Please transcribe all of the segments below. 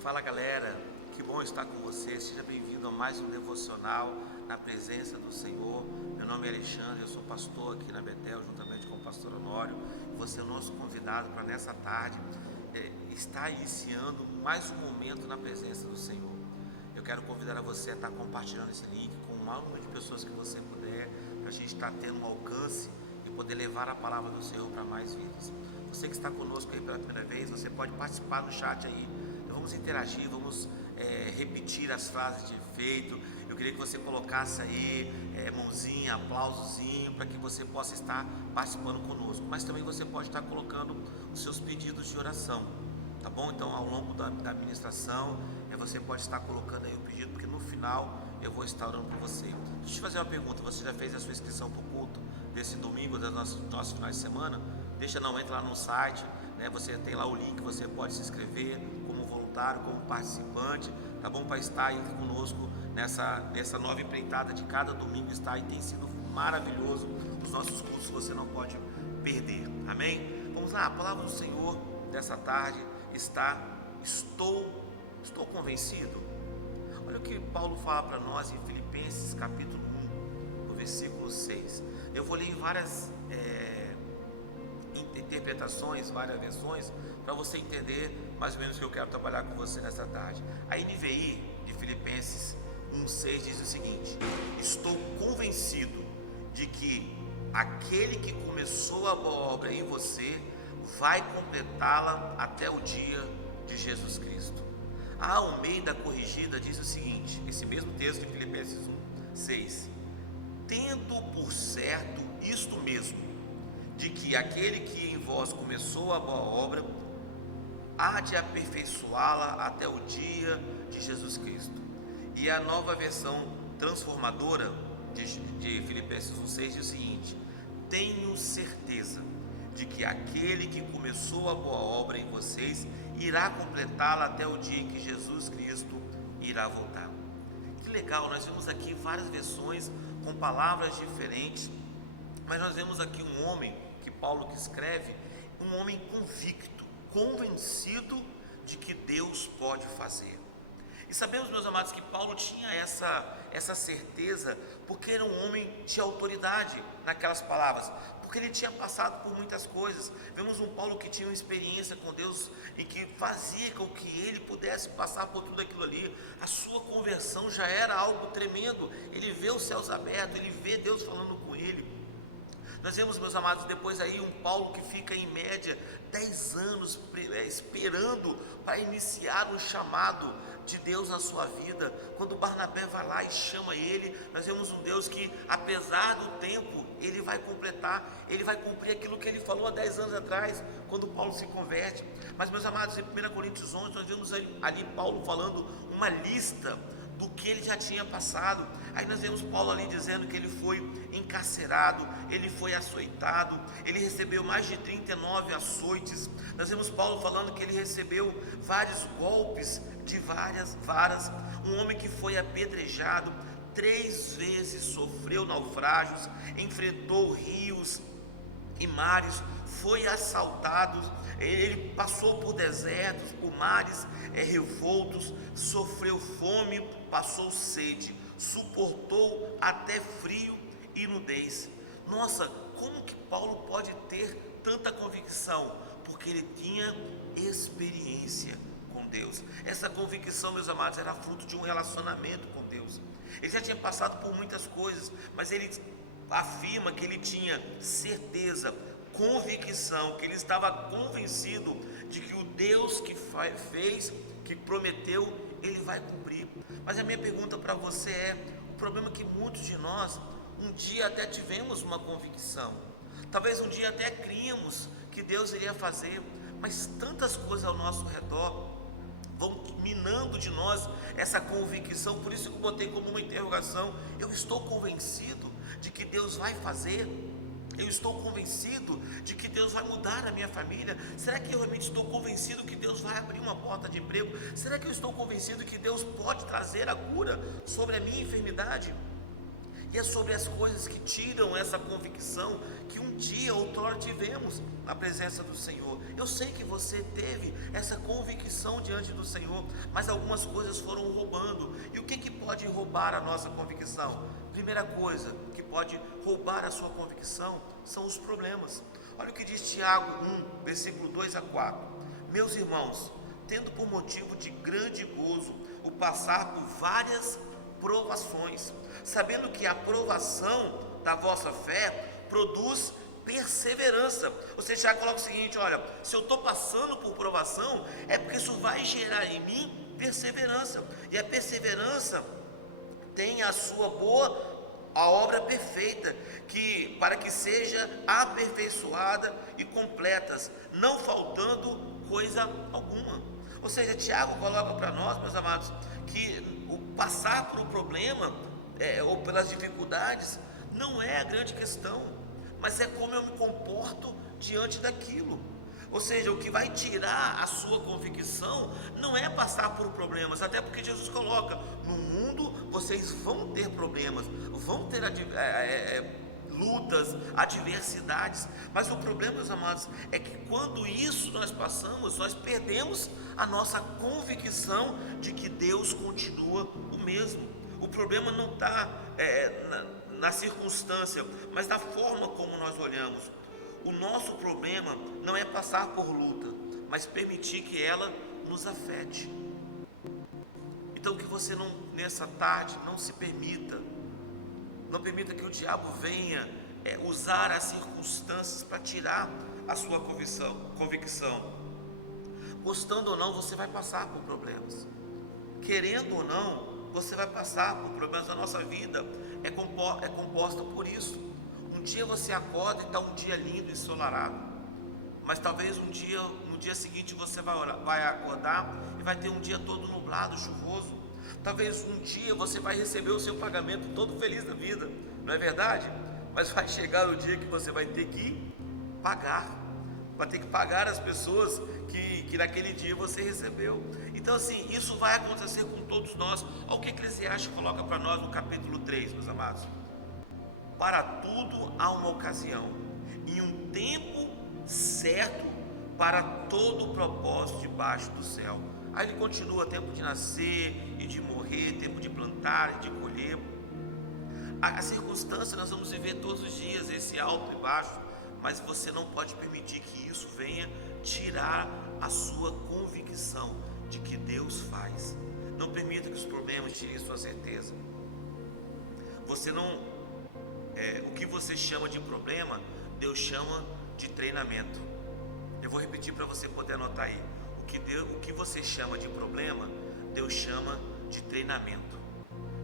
Fala galera, que bom estar com você. Seja bem-vindo a mais um devocional na presença do Senhor. Meu nome é Alexandre, eu sou pastor aqui na Betel, juntamente com o pastor Honório. Você é o nosso convidado para nessa tarde estar iniciando mais um momento na presença do Senhor. Eu quero convidar a você a estar compartilhando esse link com o maior número de pessoas que você puder, para a gente estar tendo um alcance e poder levar a palavra do Senhor para mais vidas. Você que está conosco aí pela primeira vez, você pode participar no chat aí. Vamos interagir, vamos repetir as frases de efeito. Eu queria que você colocasse aí mãozinha, aplausozinho, para que você possa estar participando conosco. Mas também você pode estar colocando os seus pedidos de oração, tá bom? Então, ao longo da ministração, você pode estar colocando aí o pedido, porque no final eu vou estar orando por você. Deixa eu te fazer uma pergunta: você já fez a sua inscrição para o culto desse domingo, dos nossos finais de semana? Entra lá no site, você tem lá o link, você pode se inscrever como voluntário, como participante, tá bom? Para estar aí conosco nessa nova empreitada de cada domingo estar, e tem sido maravilhoso. Os nossos cursos você não pode perder, amém? Vamos lá, a palavra do Senhor dessa tarde está: estou convencido. Olha o que Paulo fala para nós em Filipenses capítulo 1, no versículo 6. Eu vou ler em várias interpretações, várias versões, para você entender mais ou menos o que eu quero trabalhar com você nessa tarde. A NVI de Filipenses 1,6 diz o seguinte: estou convencido de que aquele que começou a boa obra em você vai completá-la até o dia de Jesus Cristo. A Almeida Corrigida diz o seguinte, esse mesmo texto de Filipenses 1,6: tendo por certo isto mesmo, de que aquele que em vós começou a boa obra há de aperfeiçoá-la até o dia de Jesus Cristo. E a nova versão transformadora de Filipenses 1,6 diz o seguinte: tenho certeza de que aquele que começou a boa obra em vocês irá completá-la até o dia em que Jesus Cristo irá voltar. Que legal, nós vemos aqui várias versões com palavras diferentes, mas nós vemos aqui um homem, que Paulo que escreve, um homem convicto, convencido de que Deus pode fazer. E sabemos, meus amados, que Paulo tinha essa certeza, porque era um homem de autoridade naquelas palavras, porque ele tinha passado por muitas coisas. Vemos um Paulo que tinha uma experiência com Deus, em que fazia com que ele pudesse passar por tudo aquilo ali. A sua conversão já era algo tremendo. Ele vê os céus abertos, ele vê Deus falando com ele. Nós vemos, meus amados, depois aí um Paulo que fica em média 10 anos esperando para iniciar um chamado de Deus na sua vida. Quando Barnabé vai lá e chama ele, nós vemos um Deus que, apesar do tempo, ele vai completar, ele vai cumprir aquilo que ele falou há 10 anos atrás, quando Paulo se converte. Mas, meus amados, em 1 Coríntios 11, nós vemos ali Paulo falando uma lista do que ele já tinha passado. Aí nós vemos Paulo ali dizendo que ele foi encarcerado, ele foi açoitado, ele recebeu mais de 39 açoites. Nós vemos Paulo falando que ele recebeu vários golpes de várias varas. Um homem que foi apedrejado 3 vezes, sofreu naufrágios, enfrentou rios e mares, foi assaltado, ele passou por desertos, por mares revoltos, sofreu fome, passou sede, suportou até frio e nudez. Nossa, como que Paulo pode ter tanta convicção? Porque ele tinha experiência com Deus. Essa convicção, meus amados, era fruto de um relacionamento com Deus. Ele já tinha passado por muitas coisas, mas ele afirma que ele tinha certeza, convicção, que ele estava convencido de que o Deus que fez, que prometeu, ele vai cumprir. Mas a minha pergunta para você o problema é que muitos de nós um dia até tivemos uma convicção, talvez um dia até criamos que Deus iria fazer, mas tantas coisas ao nosso redor vão minando de nós essa convicção. Por isso que eu botei como uma interrogação: eu estou convencido de que Deus vai fazer? Eu estou convencido de que Deus vai mudar a minha família? Será que eu realmente estou convencido que Deus vai abrir uma porta de emprego? Será que eu estou convencido que Deus pode trazer a cura sobre a minha enfermidade? E é sobre as coisas que tiram essa convicção que um dia outrora tivemos na presença do Senhor. Eu sei que você teve essa convicção diante do Senhor, mas algumas coisas foram roubando. E o que pode roubar a nossa convicção? Primeira coisa que pode roubar a sua convicção são os problemas. Olha o que diz Tiago 1, versículo 2 a 4. Meus irmãos, tendo por motivo de grande gozo o passar por várias provações, sabendo que a provação da vossa fé produz perseverança. Ou seja, já coloca o seguinte: olha, se eu estou passando por provação, é porque isso vai gerar em mim perseverança, e a perseverança tem a sua a obra perfeita, que para que seja aperfeiçoada e completas, não faltando coisa alguma. Ou seja, Tiago coloca para nós, meus amados, que o passar por um problema ou pelas dificuldades não é a grande questão, mas é como eu me comporto diante daquilo. Ou seja, o que vai tirar a sua convicção não é passar por problemas, até porque Jesus coloca: no mundo vocês vão ter problemas, vão ter lutas, adversidades, mas o problema, meus amados, é que quando isso nós passamos, nós perdemos a nossa convicção de que Deus continua o mesmo. O problema não está na circunstância, mas na forma como nós olhamos. O nosso problema não é passar por luta, mas permitir que ela nos afete. Então que você não, nessa tarde, não se permita, não permita que o diabo venha usar as circunstâncias para tirar a sua convicção. Gostando ou não, você vai passar por problemas. Querendo ou não, você vai passar por problemas. A nossa vida é composta por isso. Um dia você acorda e está um dia lindo e ensolarado, mas talvez no dia seguinte você vai acordar e vai ter um dia todo nublado, chuvoso. Talvez um dia você vai receber o seu pagamento todo feliz da vida, não é verdade? Mas vai chegar o dia que você vai ter que pagar, vai ter que pagar as pessoas que naquele dia você recebeu. Então assim, isso vai acontecer com todos nós. Olha o que Eclesiastes coloca para nós no capítulo 3, meus amados: para tudo há uma ocasião, e um tempo certo para todo o propósito debaixo do céu. Aí ele continua: tempo de nascer e de morrer, tempo de plantar e de colher. A circunstância nós vamos viver todos os dias, esse alto e baixo, mas você não pode permitir que isso venha tirar a sua convicção de que Deus faz. Não permita que os problemas tirem sua certeza. Você não o que você chama de problema, Deus chama de treinamento. Eu vou repetir para você poder anotar aí. O que você chama de problema, Deus chama de treinamento.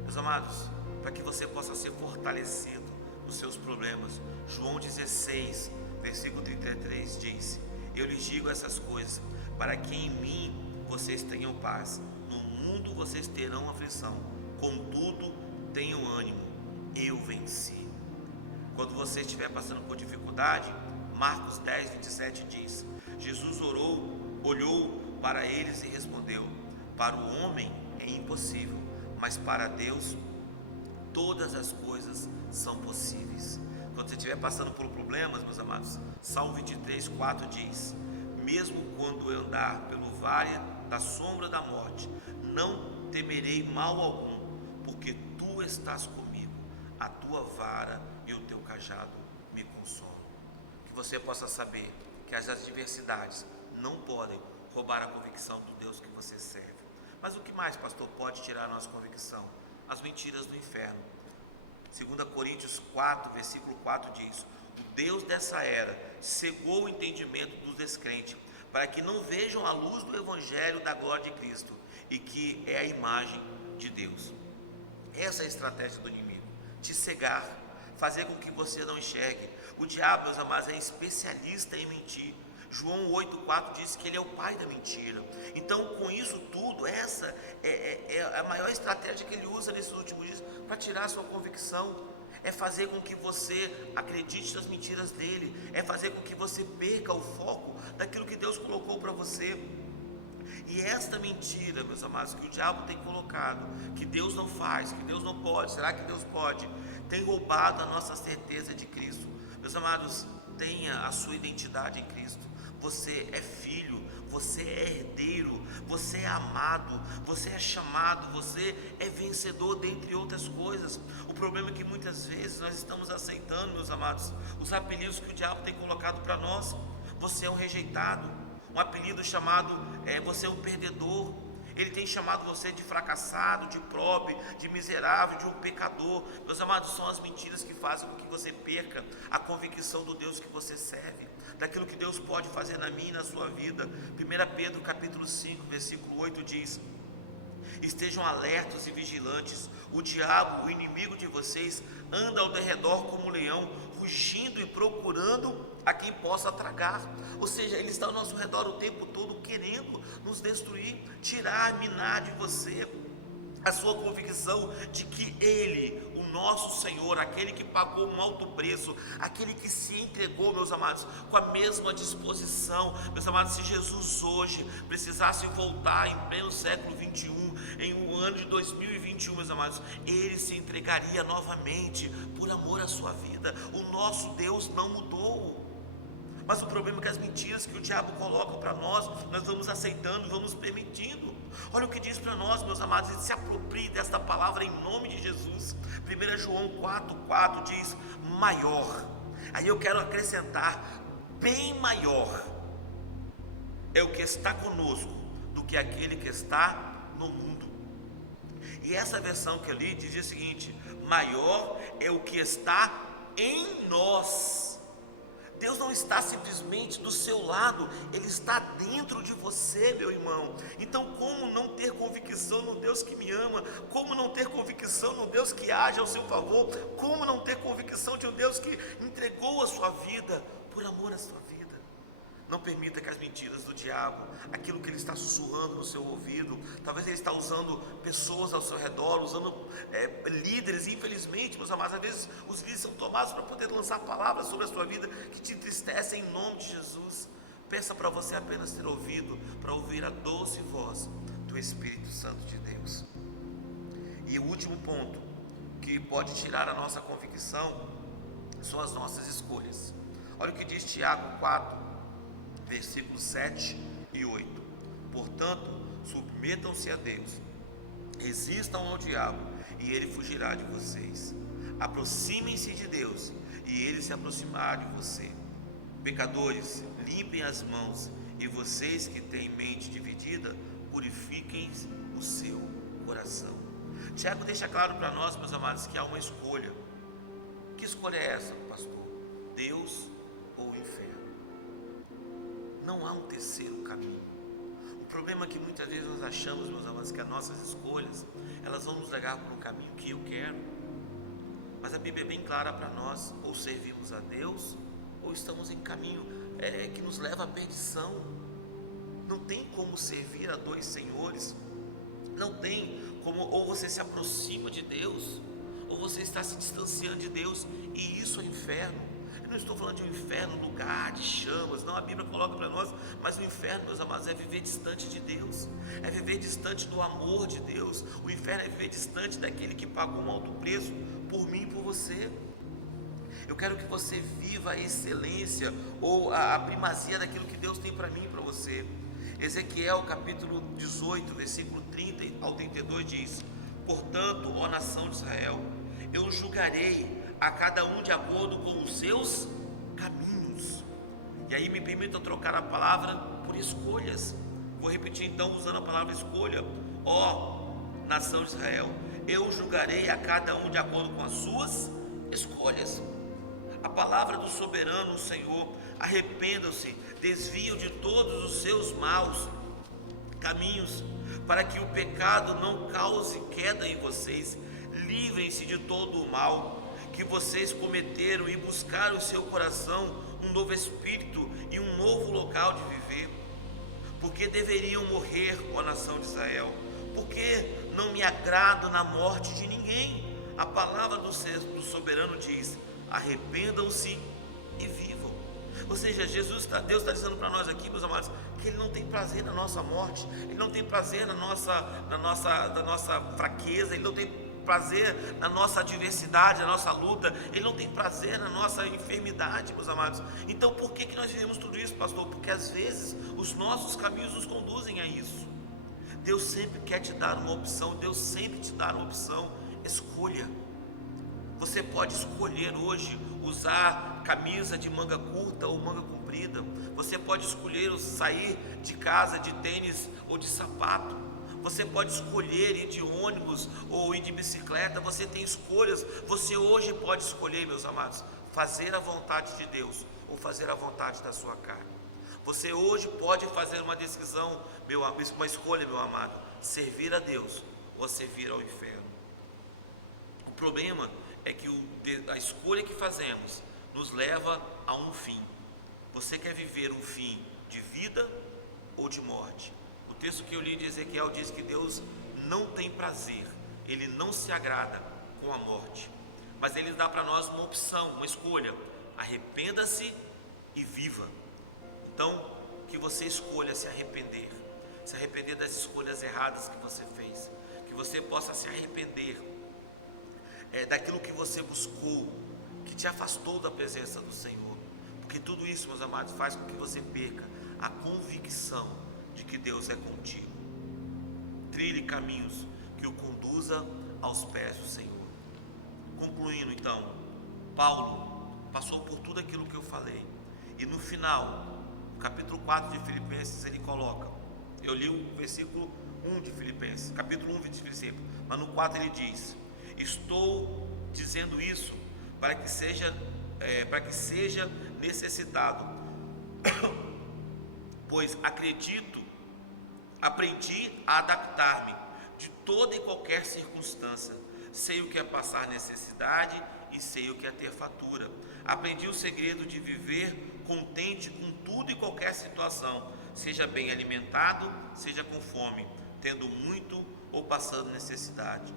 Meus amados, para que você possa ser fortalecido nos seus problemas, João 16, versículo 33 diz: eu lhes digo essas coisas, para que em mim vocês tenham paz. No mundo vocês terão aflição, contudo tenham ânimo, eu venci. Quando você estiver passando por dificuldade, Marcos 10, 27 diz: Jesus olhou para eles e respondeu: para o homem é impossível, mas para Deus todas as coisas são possíveis. Quando você estiver passando por problemas, meus amados, Salmo 23, 4 diz: mesmo quando eu andar pelo vale da sombra da morte, não temerei mal algum, porque tu estás comigo, a tua vara e o teu cajado me consolam. Que você possa saber que as adversidades não podem roubar a convicção do Deus que você serve. Mas o que mais, pastor, pode tirar a nossa convicção? As mentiras do inferno. 2 Coríntios 4, versículo 4 diz: o Deus dessa era cegou o entendimento dos descrentes, para que não vejam a luz do evangelho da glória de Cristo, e que é a imagem de Deus. Essa é a estratégia do inimigo: te cegar, fazer com que você não enxergue. O diabo, meus amados, é especialista em mentir. João 8,4 diz que ele é o pai da mentira. Então, com isso tudo, essa é a maior estratégia que ele usa nesses últimos dias para tirar a sua convicção. É fazer com que você acredite nas mentiras dele, é fazer com que você perca o foco daquilo que Deus colocou para você. E esta mentira, meus amados, que o diabo tem colocado, que Deus não faz, que Deus não pode, será que Deus pode? Tem roubado a nossa certeza de Cristo. Meus amados, tenha a sua identidade em Cristo. Você é filho, você é herdeiro, você é amado, você é chamado, você é vencedor, dentre outras coisas. O problema é que muitas vezes nós estamos aceitando, meus amados, os apelidos que o diabo tem colocado para nós. Você é um rejeitado, um apelido chamado você é um perdedor. Ele tem chamado você de fracassado, de pobre, de miserável, de um pecador. Meus amados, são as mentiras que fazem com que você perca a convicção do Deus que você serve, daquilo que Deus pode fazer na minha e na sua vida. 1 Pedro capítulo 5, versículo 8 diz: estejam alertos e vigilantes, o diabo, o inimigo de vocês, anda ao derredor como um leão, rugindo e procurando a quem possa tragar. Ou seja, ele está ao nosso redor o tempo todo querendo nos destruir, tirar, minar de você a sua convicção de que Ele, o nosso Senhor, aquele que pagou um alto preço, aquele que se entregou, meus amados, com a mesma disposição. Meus amados, se Jesus hoje precisasse voltar em pleno século 21, em um ano de 2021, meus amados, Ele se entregaria novamente por amor à sua vida. O nosso Deus não mudou. Mas o problema é que as mentiras que o diabo coloca para nós vamos aceitando, vamos permitindo. Olha o que diz para nós, meus amados, e se aproprie desta palavra em nome de Jesus. 1 João 4,4 diz: maior. Aí eu quero acrescentar: bem maior é o que está conosco do que aquele que está no mundo. E essa versão que eu li diz o seguinte: maior é o que está em nós. Deus não está simplesmente do seu lado, Ele está dentro de você, meu irmão. Então como não ter convicção no Deus que me ama? Como não ter convicção no Deus que age ao seu favor? Como não ter convicção de um Deus que entregou a sua vida por amor à sua vida? Não permita que as mentiras do diabo, aquilo que ele está sussurrando no seu ouvido, talvez ele está usando pessoas ao seu redor, usando líderes, infelizmente, meus amados, às vezes os líderes são tomados para poder lançar palavras sobre a sua vida que te entristecem em nome de Jesus. Peça para você apenas ter ouvido, para ouvir a doce voz do Espírito Santo de Deus. E o último ponto que pode tirar a nossa convicção são as nossas escolhas. Olha o que diz Tiago 4, versículos 7 e 8. Portanto, submetam-se a Deus, resistam ao diabo e ele fugirá de vocês. Aproximem-se de Deus e ele se aproximará de você. Pecadores, limpem as mãos, e vocês que têm mente dividida, purifiquem o seu coração. Tiago deixa claro para nós, meus amados, que há uma escolha. Que escolha é essa, pastor? Deus ou o inferno? Não há um terceiro caminho. O problema é que muitas vezes nós achamos, meus amados, que as nossas escolhas, elas vão nos levar para um caminho que eu quero. Mas a Bíblia é bem clara para nós: ou servimos a Deus, ou estamos em caminho que nos leva à perdição. Não tem como servir a dois senhores. Não tem como, ou você se aproxima de Deus, ou você está se distanciando de Deus, e isso é inferno. Eu não estou falando de um inferno, lugar de chamas, não, a Bíblia coloca para nós, mas o inferno, meus amados, é viver distante de Deus, é viver distante do amor de Deus. O inferno é viver distante daquele que pagou um alto preço por mim e por você. Eu quero que você viva a excelência ou a primazia daquilo que Deus tem para mim e para você. Ezequiel capítulo 18, versículo 30 ao 32 diz: portanto, ó nação de Israel, eu julgarei a cada um de acordo com os seus caminhos. E aí me permita trocar a palavra por escolhas. Vou repetir então usando a palavra escolha. Ó nação de Israel, eu julgarei a cada um de acordo com as suas escolhas. A palavra do soberano, o Senhor: arrependam-se, desviam de todos os seus maus caminhos, para que o pecado não cause queda em vocês. Livrem-se de todo o mal que vocês cometeram e buscar o seu coração um novo espírito e um novo local de viver. Porque deveriam morrer, ó nação de Israel? Porque não me agrado na morte de ninguém. A palavra do soberano diz: arrependam-se e vivam. Ou seja, Deus está dizendo para nós aqui, meus amados, que Ele não tem prazer na nossa morte, Ele não tem prazer na nossa fraqueza, Ele não tem prazer na nossa adversidade, na nossa luta, Ele não tem prazer na nossa enfermidade, meus amados. Então por que nós vivemos tudo isso, pastor? Porque às vezes os nossos caminhos nos conduzem a isso. Deus sempre quer te dar uma opção, Deus sempre te dá uma opção. Escolha. Você pode escolher hoje usar camisa de manga curta ou manga comprida. Você pode escolher sair de casa de tênis ou de sapato. Você pode escolher ir de ônibus ou ir de bicicleta. Você tem escolhas. Você hoje pode escolher, meus amados, fazer a vontade de Deus ou fazer a vontade da sua carne. Você hoje pode fazer uma decisão, uma escolha, meu amado, servir a Deus ou servir ao inferno. O problema é que a escolha que fazemos nos leva a um fim. Você quer viver um fim de vida ou de morte? O texto que eu li de Ezequiel diz que Deus não tem prazer, Ele não se agrada com a morte, mas Ele dá para nós uma opção, uma escolha: arrependa-se e viva. Então, que você escolha se arrepender das escolhas erradas que você fez, que você possa se arrepender daquilo que você buscou, que te afastou da presença do Senhor, porque tudo isso, meus amados, faz com que você perca a convicção de que Deus é contigo. Trilhe caminhos que o conduza aos pés do Senhor. Concluindo então, Paulo passou por tudo aquilo que eu falei, e no final, no capítulo 4 de Filipenses, ele coloca, eu li o versículo 1 de Filipenses, capítulo 1 de Filipenses, mas no 4 ele diz: estou dizendo isso para que seja necessitado, pois aprendi a adaptar-me de toda e qualquer circunstância. Sei o que é passar necessidade e sei o que é ter fartura. Aprendi o segredo de viver contente com tudo e qualquer situação, seja bem alimentado, seja com fome, tendo muito ou passando necessidade.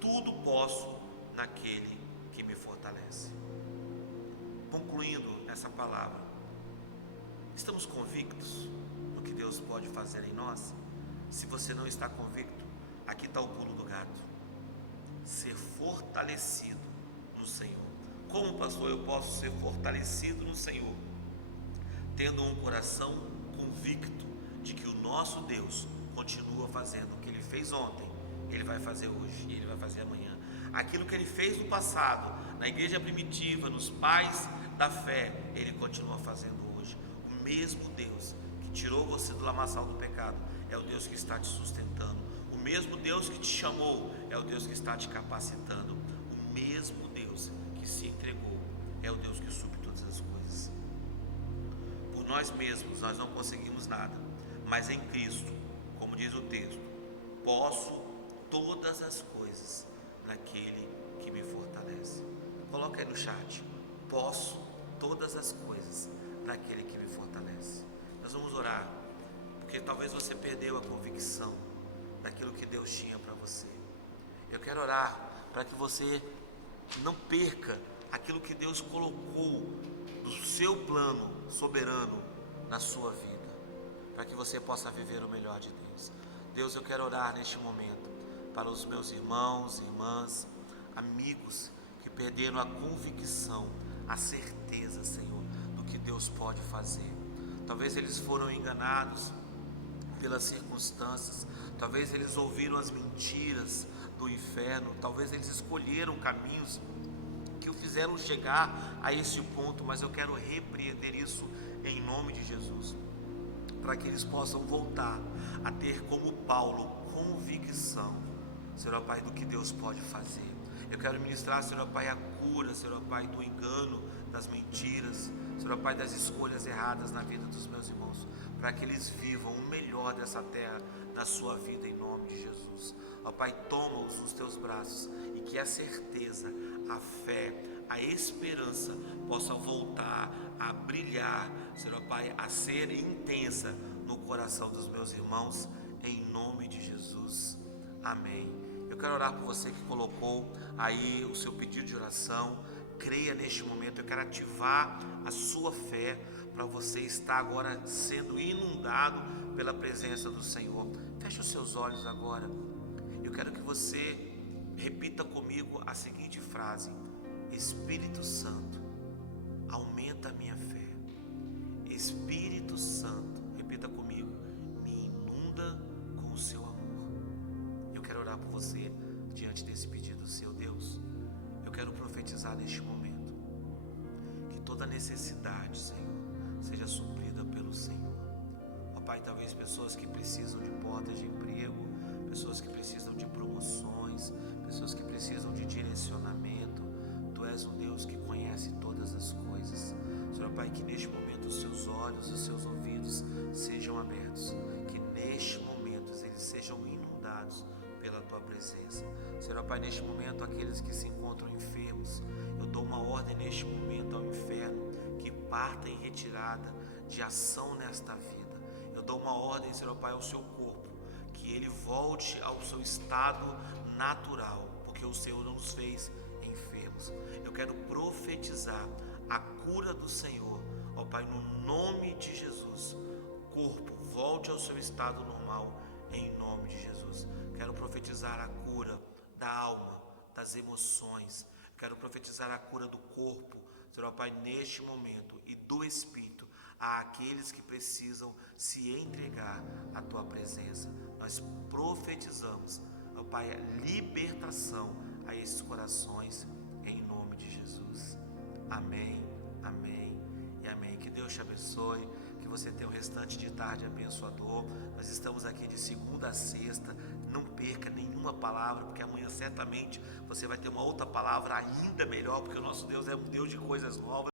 Tudo posso naquele que me fortalece. Concluindo essa palavra, estamos convictos no que Deus pode fazer em nós? Se você não está convicto, aqui está o pulo do gato: ser fortalecido no Senhor. Como, pastor, eu posso ser fortalecido no Senhor? Tendo um coração convicto de que o nosso Deus continua fazendo o que Ele fez ontem, Ele vai fazer hoje e Ele vai fazer amanhã. Aquilo que Ele fez no passado, na igreja primitiva, nos pais da fé, Ele continua fazendo hoje. O mesmo Deus que tirou você do lamaçal do pecado é o Deus que está te sustentando. O mesmo Deus que te chamou é o Deus que está te capacitando. O mesmo Deus que se entregou é o Deus que supre todas as coisas. Por nós mesmos nós não conseguimos nada, mas em Cristo, como diz o texto, posso todas as coisas naquele que me fortalece. Coloca aí no chat: posso todas as coisas naquele que me fortalece. Nós vamos orar, porque talvez você perdeu a convicção daquilo que Deus tinha para você. Eu quero orar para que você não perca aquilo que Deus colocou do seu plano soberano na sua vida, para que você possa viver o melhor de Deus. Deus, eu quero orar neste momento para os meus irmãos, irmãs, amigos que perderam a convicção, a certeza, Senhor, do que Deus pode fazer. Talvez eles foram enganados pelas circunstâncias, talvez eles ouviram as mentiras do inferno, talvez eles escolheram caminhos que o fizeram chegar a esse ponto, mas eu quero repreender isso em nome de Jesus, para que eles possam voltar a ter como Paulo convicção, Senhor Pai, do que Deus pode fazer. Eu quero ministrar, Senhor Pai, a cura, Senhor Pai, do engano, das mentiras, Senhor Pai, das escolhas erradas na vida dos meus irmãos, para que eles vivam o melhor dessa terra na sua vida, em nome de Jesus. Ó Pai, toma-os nos teus braços e que a certeza, a fé, a esperança possa voltar a brilhar, Senhor Pai, a ser intensa no coração dos meus irmãos, em nome de Jesus. Amém. Eu quero orar por você que colocou aí o seu pedido de oração. Creia neste momento. Eu quero ativar a sua fé para para você estar agora sendo inundado pela presença do Senhor. Feche os seus olhos agora. Eu quero que você repita comigo a seguinte frase: Espírito Santo, aumenta a minha fé. Espírito Santo, repita comigo, me inunda com o seu amor. Eu quero orar por você diante desse pedido seu, Deus. Eu quero profetizar neste momento que toda necessidade, Senhor, seja suprida pelo Senhor. Ó Pai, talvez pessoas que precisam de portas de emprego, pessoas que precisam de promoções, pessoas que precisam de direcionamento. Tu és um Deus que conhece todas as coisas. Senhor Pai, que neste momento os seus olhos, os seus ouvidos sejam abertos, que neste momento eles sejam inundados pela Tua presença. Senhor Pai, neste momento aqueles que se encontram enfermos, eu dou uma ordem neste momento ao inferno, que parta em retirada de ação nesta vida. Eu dou uma ordem, Senhor Pai, ao seu corpo, que ele volte ao seu estado natural, porque o Senhor não nos fez enfermos. Eu quero profetizar a cura do Senhor, ó Pai, no nome de Jesus. Corpo, volte ao seu estado normal, em nome de Jesus. Quero profetizar a cura da alma, das emoções. Quero profetizar a cura do corpo, Senhor Pai, neste momento, e do Espírito, àqueles que precisam se entregar à Tua presença. Nós profetizamos, ó Pai, a libertação a esses corações, em nome de Jesus. Amém, amém e amém. Que Deus te abençoe, que você tenha o restante de tarde abençoador. Nós estamos aqui de segunda a sexta. Não perca nenhuma palavra, porque amanhã certamente você vai ter uma outra palavra ainda melhor, porque o nosso Deus é um Deus de coisas novas.